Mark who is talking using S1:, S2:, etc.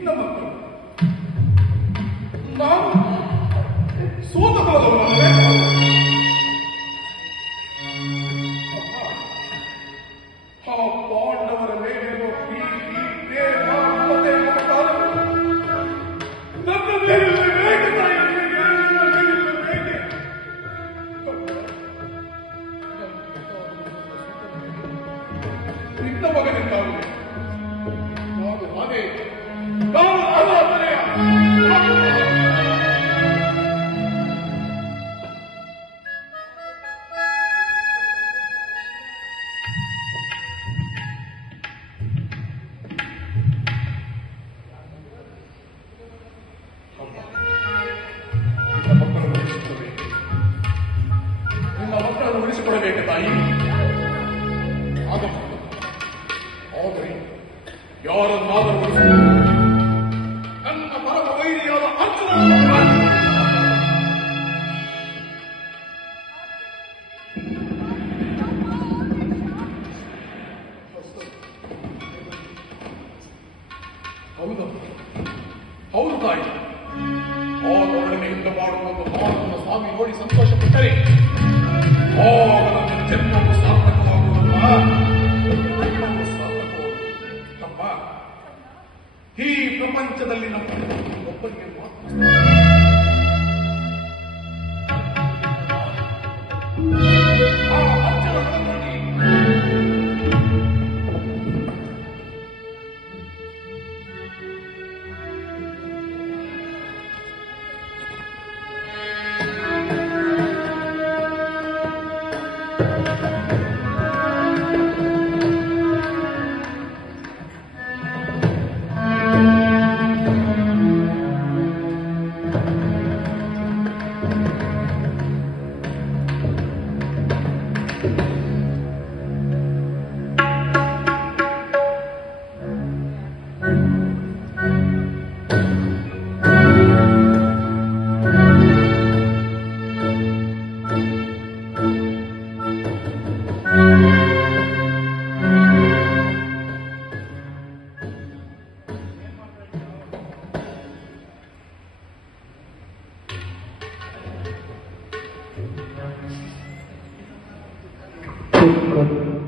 S1: ಚಿಕ್ಕ ಮಕ್ಕಳು. ನಾವು ಸೋತಬಹುದು
S2: ಆ ಪಾಂಡವರ ಮೇಲಿರೋ ಪ್ರೀತಿ ನಿನ್ನ ಮಕ್ಕಳನ್ನು ಉಳಿಸಿಕೊಡಬೇಕು ತಾಯಿ ಆಗಬಹುದು ಆದರೆ ಯಾರನ್ನಾದರೂ ಉಳಿಸಿಕೊಳ್ಳಬೇಕು. ನನ್ನ ಪರಮ ವೈರಿಯಾದ ಅರ್ಜುನನನ್ನು ನಾನು ಹೌದು ಹೌದು ತಾಯಿ ಆ ಧೋರಣೆಯಿಂದ ಮಾಡುವ ಒಂದು ಭಾರತದ ಸ್ವಾಮಿ ನೋಡಿ ಸಂತೋಷಪಟ್ಟರೆ ಈ ಪ್ರಪಂಚದಲ್ಲಿ ನಮ್ಮ ಒಬ್ಬರಿಗೆ ಮಾತ್ರ México.